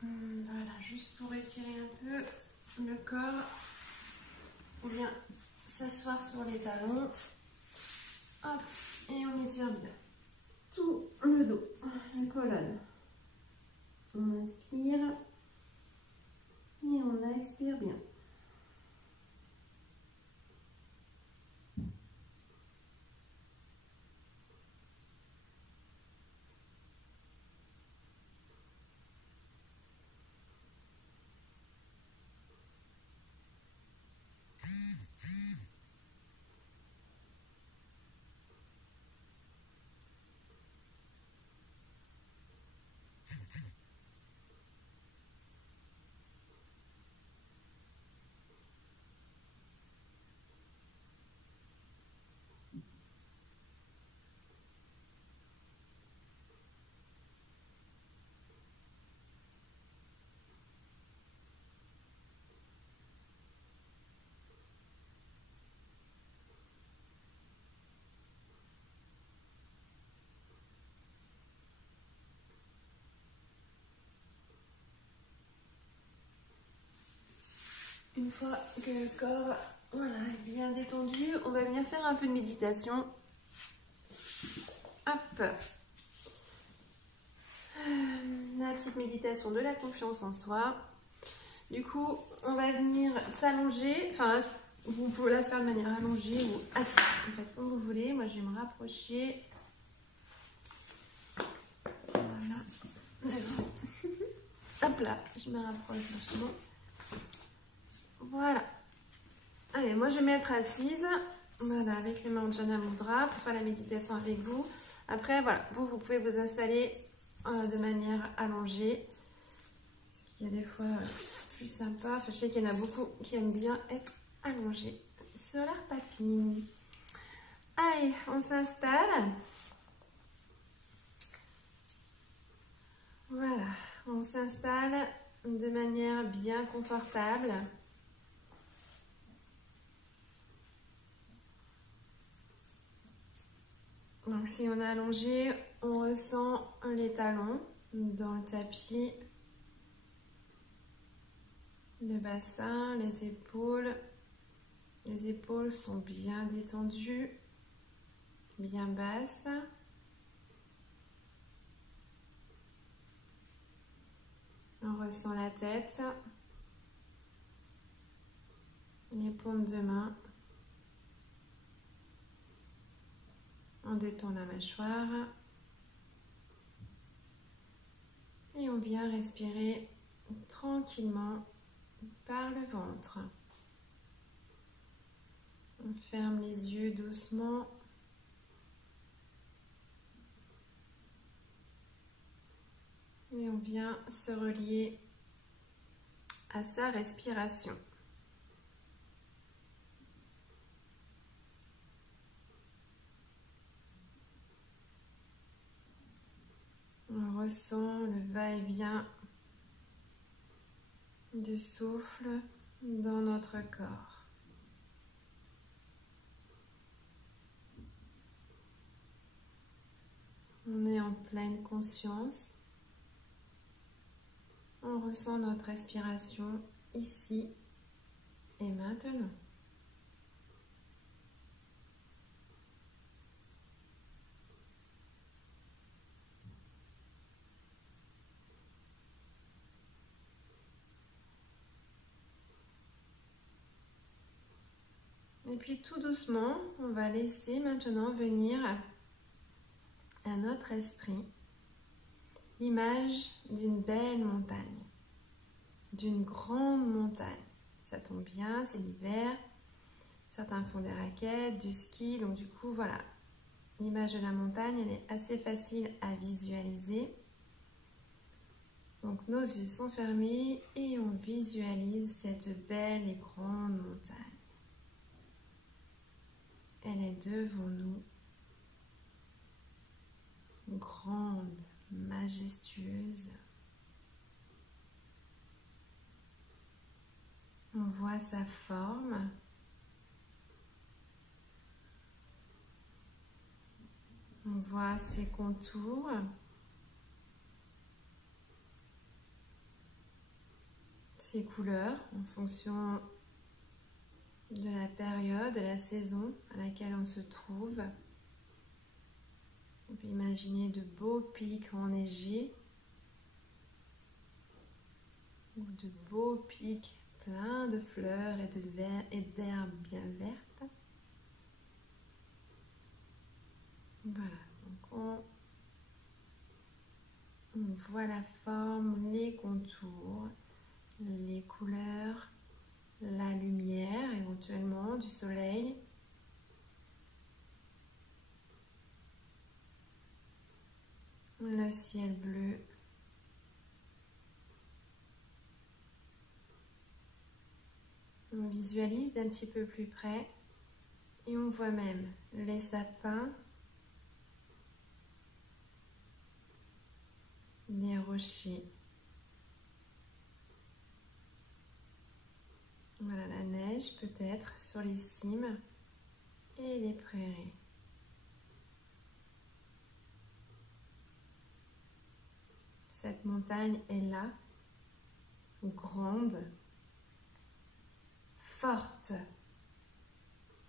Voilà, juste pour étirer un peu le corps. On vient s'asseoir sur les talons. Hop, et on étire bien. tout le dos, la colonne. On inspire et on expire bien. Une fois que le corps voilà, est bien détendu, on va venir faire un peu de méditation. Hop. La petite méditation de la confiance en soi. Du coup, on va venir s'allonger. Enfin, vous pouvez la faire de manière allongée ou assise, en fait, comme vous voulez. Moi, je vais me rapprocher. Voilà. Devant. Hop là, je me rapproche doucement. Voilà. Allez, moi je vais mettre assise, voilà, avec les mains en Jana Mudra pour faire la méditation avec vous. Après, voilà, vous pouvez vous installer de manière allongée, ce qui est des fois plus sympa. Enfin, je sais qu'il y en a beaucoup qui aiment bien être allongés sur leur tapis. Allez, on s'installe. Voilà, on s'installe de manière bien confortable. Donc si on est allongé, on ressent les talons dans le tapis, le bassin, les épaules. Les épaules sont bien détendues, bien basses. On ressent la tête, les paumes de main. On détend la mâchoire et on vient respirer tranquillement par le ventre. On ferme les yeux doucement. Et on vient se relier à sa respiration. On ressent le va-et-vient du souffle dans notre corps. On est en pleine conscience. On ressent notre respiration ici et maintenant. Et puis tout doucement, on va laisser maintenant venir à notre esprit l'image d'une belle montagne, d'une grande montagne. Ça tombe bien, c'est l'hiver, certains font des raquettes, du ski, donc du coup voilà, l'image de la montagne, elle est assez facile à visualiser. Donc nos yeux sont fermés et on visualise cette belle et grande montagne. Elle est devant nous, grande, majestueuse. On voit sa forme. On voit ses contours. Ses couleurs en fonction de la période, de la saison à laquelle on se trouve. On peut imaginer de beaux pics enneigés ou de beaux pics pleins de fleurs et d'herbes bien vertes. Voilà, donc on voit la forme, les contours, les couleurs, la lumière éventuellement du soleil. Le ciel bleu. On visualise d'un petit peu plus près et on voit même les sapins, les rochers. Voilà la neige peut-être sur les cimes et les prairies. Cette montagne est là, grande, forte,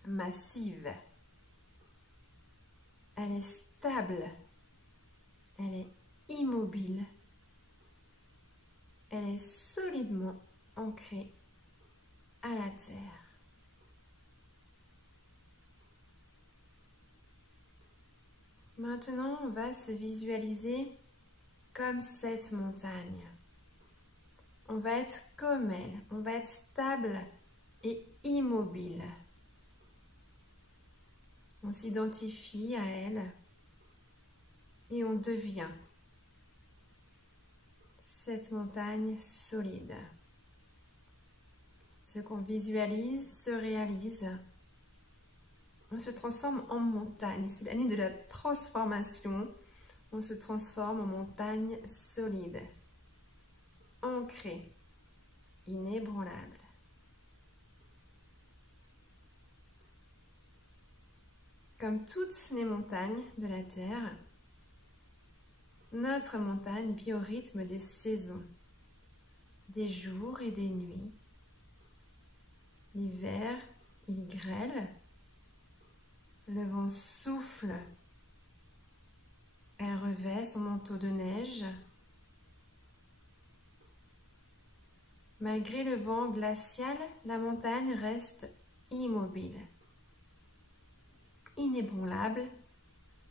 massive. Elle est stable, elle est immobile, elle est solidement ancrée à la terre. Maintenant, on va se visualiser comme cette montagne. On va être comme elle, on va être stable et immobile. On s'identifie à elle et on devient cette montagne solide. Ce qu'on visualise se réalise. On se transforme en montagne. C'est l'année de la transformation. On se transforme en montagne solide, ancrée, inébranlable. Comme toutes les montagnes de la Terre, notre montagne vit au rythme des saisons, des jours et des nuits. L'hiver, il grêle, le vent souffle, elle revêt son manteau de neige. Malgré le vent glacial, la montagne reste immobile, inébranlable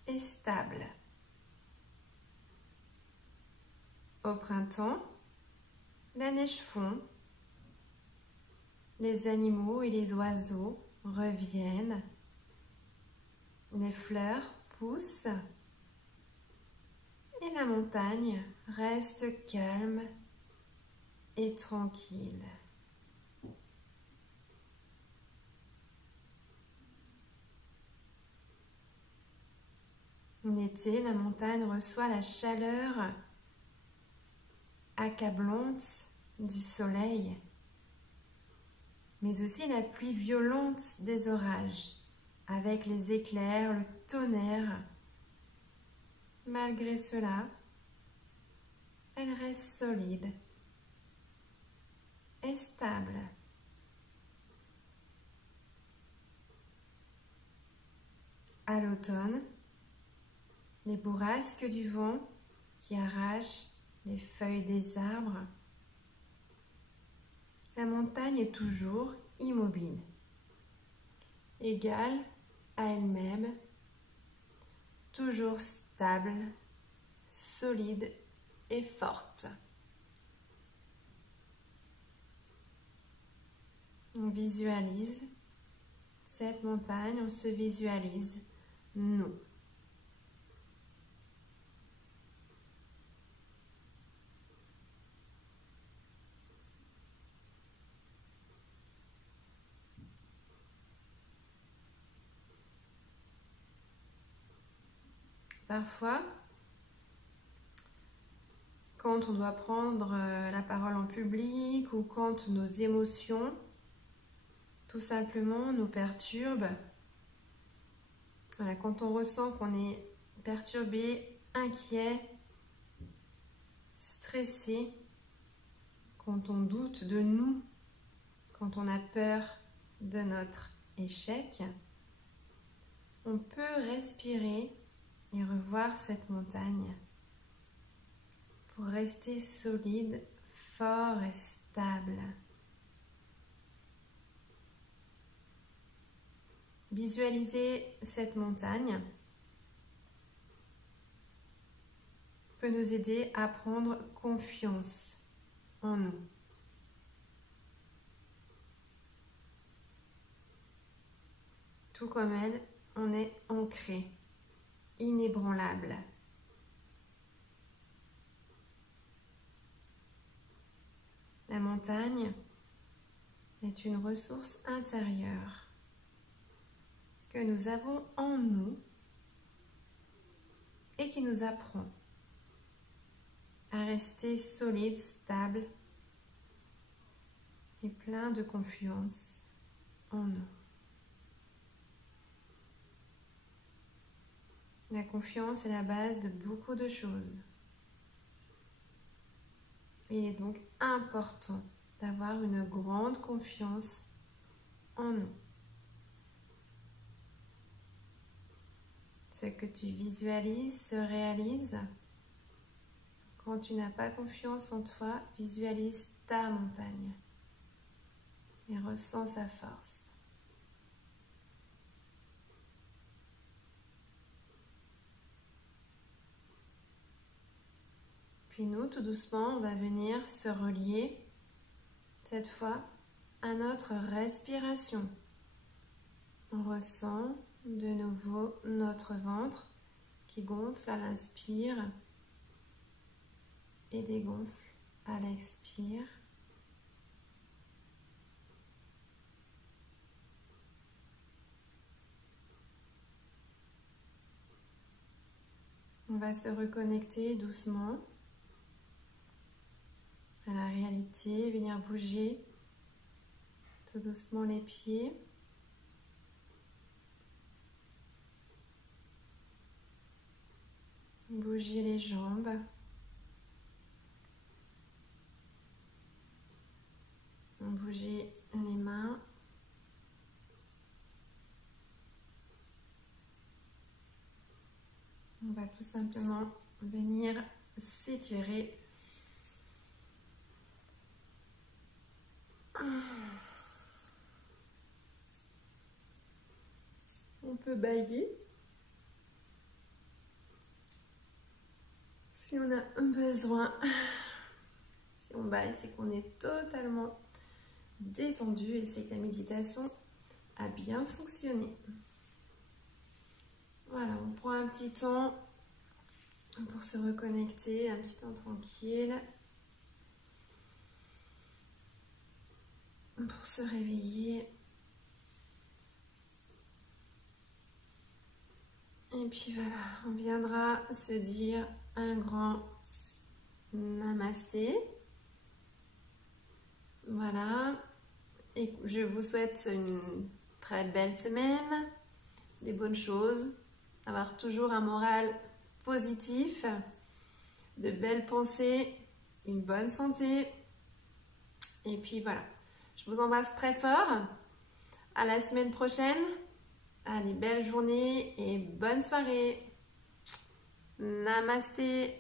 et stable. Au printemps, la neige fond, les animaux et les oiseaux reviennent, les fleurs poussent et la montagne reste calme et tranquille. En été, la montagne reçoit la chaleur accablante du soleil, mais aussi la pluie violente des orages, avec les éclairs, le tonnerre. Malgré cela, elle reste solide et stable. À l'automne, les bourrasques du vent qui arrachent les feuilles des arbres, la montagne est toujours immobile, égale à elle-même, toujours stable, solide et forte. On visualise cette montagne, on se visualise nous. Parfois, quand on doit prendre la parole en public ou quand nos émotions tout simplement nous perturbent, voilà, quand on ressent qu'on est perturbé, inquiet, stressé, quand on doute de nous, quand on a peur de notre échec, on peut respirer et revoir cette montagne pour rester solide, fort et stable. Visualiser cette montagne peut nous aider à prendre confiance en nous. Tout comme elle, on est ancré, inébranlable. La montagne est une ressource intérieure que nous avons en nous et qui nous apprend à rester solide, stable et plein de confiance en nous. La confiance est la base de beaucoup de choses. Il est donc important d'avoir une grande confiance en nous. Ce que tu visualises se réalise. Quand tu n'as pas confiance en toi, visualise ta montagne et ressens sa force. Puis nous, tout doucement, on va venir se relier, cette fois, à notre respiration. On ressent de nouveau notre ventre qui gonfle à l'inspire et dégonfle à l'expire. On va se reconnecter doucement à la réalité, venir bouger tout doucement les pieds. Bouger les jambes. Bouger les mains. On va tout simplement venir s'étirer. On peut bâiller si on a besoin. Si on bâille, c'est qu'on est totalement détendu et c'est que la méditation a bien fonctionné. Voilà, on prend un petit temps pour se reconnecter, un petit temps tranquille. Pour se réveiller. Et puis voilà, on viendra se dire un grand namasté. Voilà. Et je vous souhaite une très belle semaine, des bonnes choses, avoir toujours un moral positif, de belles pensées, une bonne santé. Et puis voilà. Je vous embrasse très fort. À la semaine prochaine. Allez, belle journée et bonne soirée. Namasté.